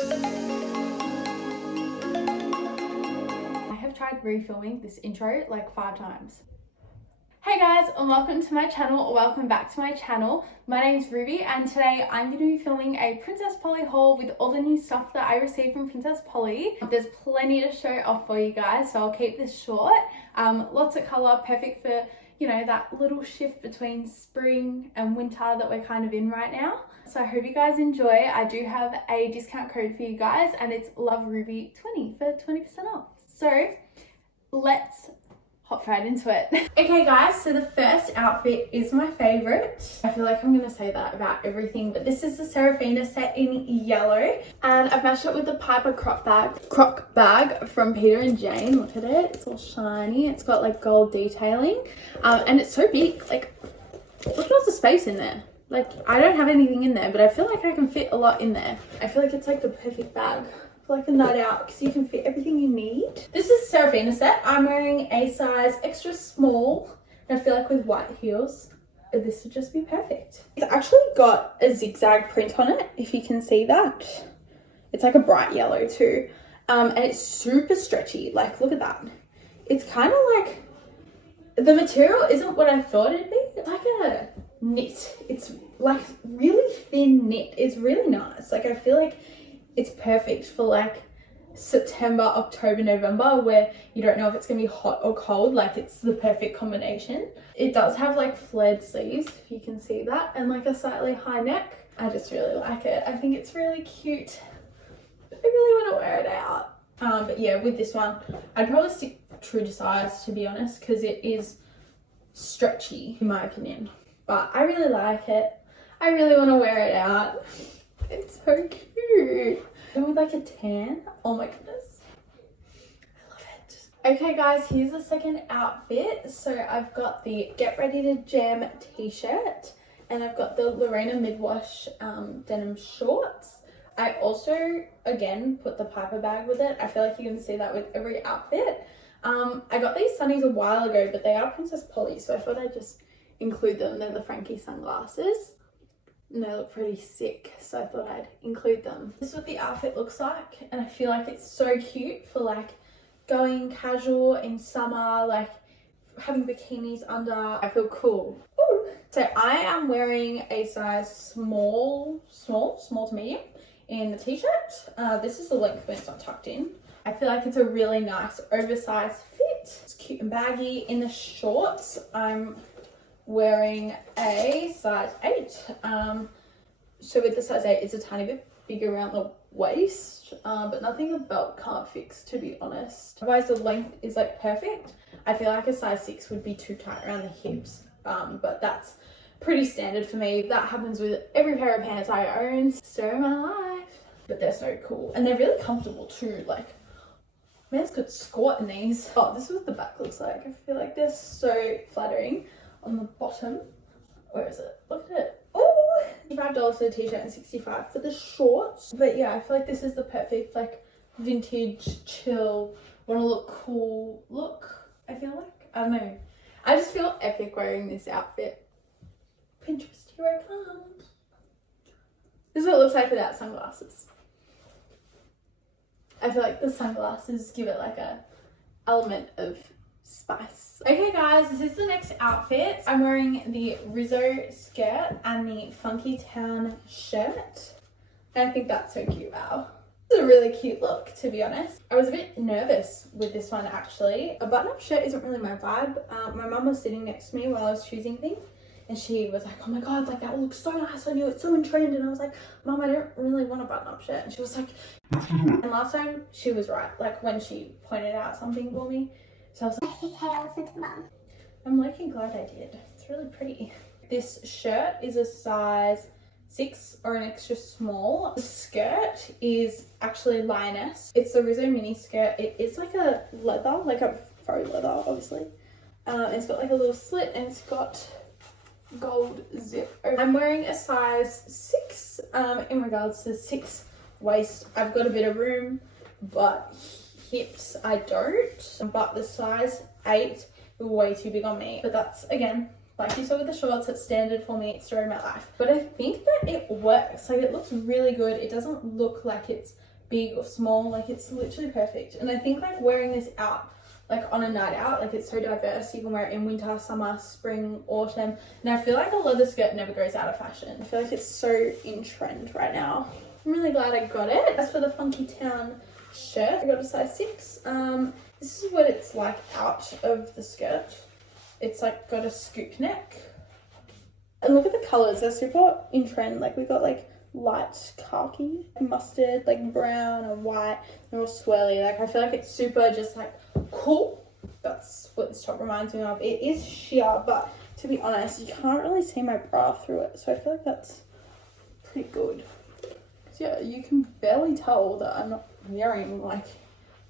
I have tried refilming this intro like 5 times. Hey guys, and welcome to my channel, or welcome back to my channel. My name's Ruby, and today I'm going to be filming a Princess Polly haul with all the new stuff that I received from Princess Polly. There's plenty to show off for you guys, so I'll keep this short. Lots of colour, perfect for, you know, that little shift between spring and winter that we're kind of in right now. So I hope you guys enjoy. I do have a discount code for you guys, and it's LoveRuby20 for 20% off. So let's hop right into it. Okay guys, so the first outfit is my favorite. I feel like I'm gonna say that about everything, but this is the Seraphina Set In Yellow, and I've matched it with the Piper croc bag from Peter and Jane. Look at it, it's all shiny, it's got like gold detailing, and it's so big. Like, look at all the space in there. Like, I don't have anything in there, but I feel like I can fit a lot in there. I feel like it's like the perfect bag for like a night out, because you can fit everything you need. This is Seraphina set. I'm wearing a size extra small, and I feel like with white heels, this would just be perfect. It's actually got a zigzag print on it, if you can see that. It's like a bright yellow too. And it's super stretchy. Like, look at that. It's kind of like, the material isn't what I thought it'd be. It's like a knit. It's like really thin knit. It's really nice. Like, I feel like it's perfect for like September, October, November, where you don't know if it's gonna be hot or cold. Like, it's the perfect combination. It does have like flared sleeves, if you can see that, and like a slightly high neck. I just really like it. I think it's really cute. I really want to wear it out. But yeah, with this one, I'd probably stick true to size, to be honest, because it is stretchy in my opinion. But I really like it. I really want to wear it out. It's so cute. And with like a tan. Oh my goodness. I love it. Okay guys, here's the second outfit. So I've got the Get Ready to Jam t-shirt, and I've got the Lorena Midwash denim shorts. I also, again, put the Piper bag with it. I feel like you're going to see that with every outfit. I got these sunnies a while ago, but they are Princess Polly, so I thought I'd just include them. They're the Frankie Sunglasses, and they look pretty sick, so I thought I'd include them. This is what the outfit looks like, and I feel like it's so cute for like going casual in summer, like having bikinis under. I feel cool. Ooh. So I am wearing a size small to medium in the t-shirt. This is the length when it's not tucked in. I feel like it's a really nice oversized fit. It's cute and baggy. In the shorts, I'm wearing a size 8. So with the size 8, it's a tiny bit bigger around the waist, but nothing the belt can't fix, to be honest. Otherwise, the length is like perfect. I feel like a size 6 would be too tight around the hips, but that's pretty standard for me. That happens with every pair of pants I own. Story of my life. But they're so cool, and they're really comfortable too. Like, man's could squat in these. Oh, this is what the back looks like. I feel like they're so flattering. On the bottom, where is it? Look at it. Oh, $55 for the t-shirt and $65 for the shorts. But yeah, I feel like this is the perfect like vintage chill, want to look cool look. I feel like, I don't know, I just feel epic wearing this outfit. Pinterest, here I come. This is what it looks like without sunglasses. I feel like the sunglasses give it like a element of spice. Okay guys, this is the next outfit. I'm wearing the Rizzo skirt and the Funky Town shirt, and I think that's so cute. Wow, it's a really cute look, to be honest. I was a bit nervous with this one actually. A button-up shirt isn't really my vibe. My mum was sitting next to me while I was choosing things, and she was like, oh my god, like that looks so nice on you, it's so in trend. And I was like, Mum, I don't really want a button-up shirt. And she was like, and last time she was right, like when she pointed out something for me. So I was like, hey, I listened to Mum. I'm like glad I did. It's really pretty. This shirt is a size 6 or an extra small. The skirt is actually lioness. It's the Rizzo mini skirt. It is like a leather, like a faux leather, obviously. It's got like a little slit, and it's got gold zip. I'm wearing a size 6 in regards to 6 waist. I've got a bit of room, but hips I don't. But the size 8 way too big on me. But that's, again, like you saw with the shorts, it's standard for me. It's story of my life. But I think that it works. Like, it looks really good. It doesn't look like it's big or small, like it's literally perfect. And I think like wearing this out like on a night out, like it's so diverse. You can wear it in winter, summer, spring, autumn, and I feel like a leather skirt never goes out of fashion. I feel like it's so in trend right now. I'm really glad I got it. As for the Funky Town shirt, I got a size 6. This is what it's like out of the skirt. It's like got a scoop neck, and look at the colors, they're super in trend. Like we got like light khaki, mustard, like brown and white. They're all swirly. Like I feel like it's super just like cool. That's what this top reminds me of. It is sheer, but to be honest, you can't really see my bra through it, so I feel like that's pretty good. So yeah, you can barely tell that I'm not wearing like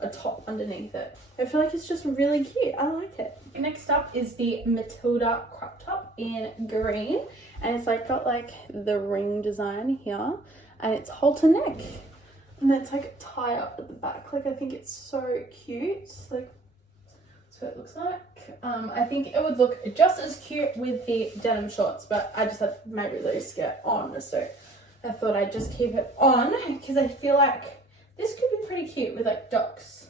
a top underneath it. I feel like it's just really cute. I like it. Next up is the Matilda crop top in green, and it's like got like the ring design here, and it's halter neck, and it's like tie up at the back. Like I think it's so cute. Like that's what it looks like. I think it would look just as cute with the denim shorts, but I just had my really skirt on, so I thought I'd just keep it on because I feel like this could be pretty cute with like ducks.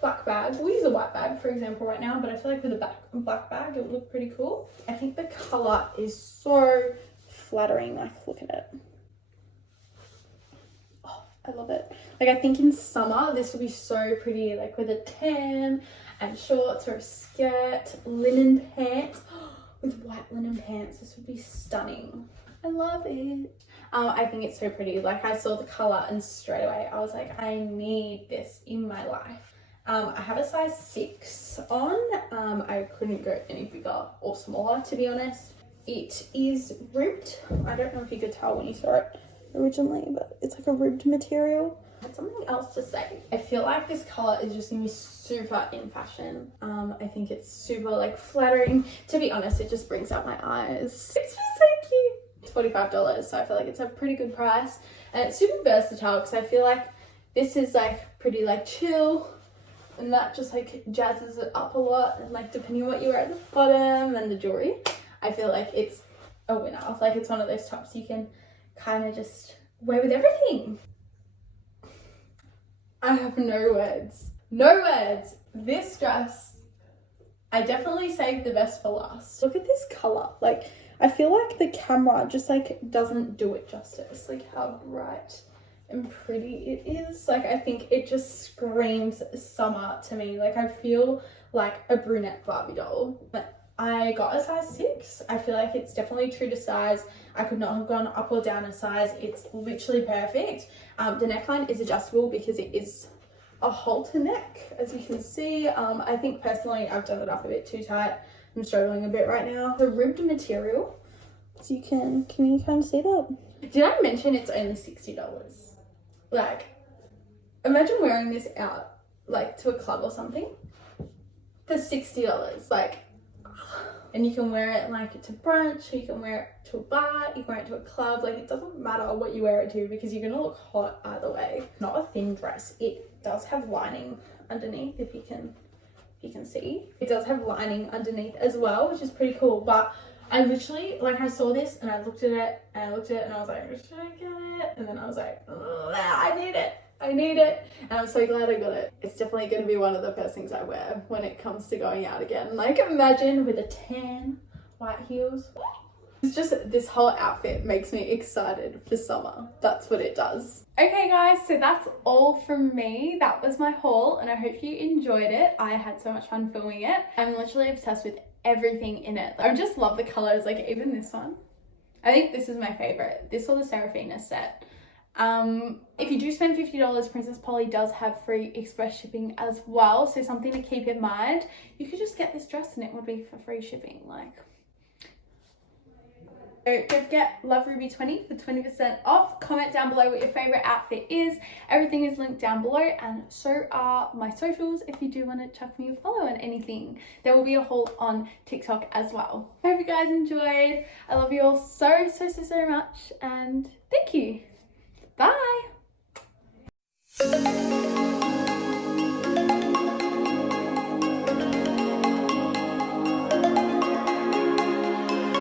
Black bag. We'll use a white bag for example right now, but I feel like with a black bag it would look pretty cool. I think the colour is so flattering. Like look at it. Oh, I love it. Like I think in summer this will be so pretty, like with a tan and shorts or a skirt, linen pants. With white linen pants, this would be stunning. I love it. I think it's so pretty. Like I saw the colour and straight away I was like, I need this in my life. I have a size 6 on. I couldn't go any bigger or smaller, to be honest. It is ribbed. I don't know if you could tell when you saw it originally, but it's like a ribbed material. I had something else to say. I feel like this colour is just gonna be super in fashion. I think it's super like flattering. To be honest, it just brings out my eyes. It's just so cute. It's $45, so I feel like it's a pretty good price, and it's super versatile because I feel like this is like pretty like chill, and that just like jazzes it up a lot, and like depending on what you wear at the bottom and the jewelry, I feel like it's a winner. Like it's one of those tops you can kind of just wear with everything. I have no words. No words. This dress, I definitely saved the best for last. Look at this colour. Like I feel like the camera just like doesn't do it justice. Like how bright and pretty it is. Like I think it just screams summer to me. Like I feel like a brunette Barbie doll. But I got a size 6. I feel like it's definitely true to size. I could not have gone up or down a size. It's literally perfect. The neckline is adjustable because it is a halter neck, as you can see. I think personally I've done it up a bit too tight. I'm struggling a bit right now. The ribbed material, so you can you kind of see that? Did I mention it's only $60? Like, imagine wearing this out like to a club or something for $60. Like, and you can wear it like to brunch, or you can wear it to a bar, you can wear it to a club. Like it doesn't matter what you wear it to because you're gonna look hot either way. Not a thin dress. It does have lining underneath, if you can see. It does have lining underneath as well, which is pretty cool. But I literally, like I saw this and I looked at it and I looked at it and I was like, should I get it? And then I was like, I need it. I need it. And I'm so glad I got it. It's definitely going to be one of the first things I wear when it comes to going out again. Like imagine with a tan, white heels. It's just, this whole outfit makes me excited for summer. That's what it does. Okay guys, so that's all from me. That was my haul and I hope you enjoyed it. I had so much fun filming it. I'm literally obsessed with everything in it. I just love the colors, like even this one. I think this is my favorite. This or the Seraphina set. If you do spend $50, Princess Polly does have free express shipping as well, so something to keep in mind. You could just get this dress and it would be for free shipping. Like, so don't forget, Love Ruby 20 for 20% off. Comment down below what your favorite outfit is. Everything is linked down below, and so are my socials if you do want to chuck me a follow on anything. There will be a haul on TikTok as well. I hope you guys enjoyed. I love you all so much, and thank you. Bye.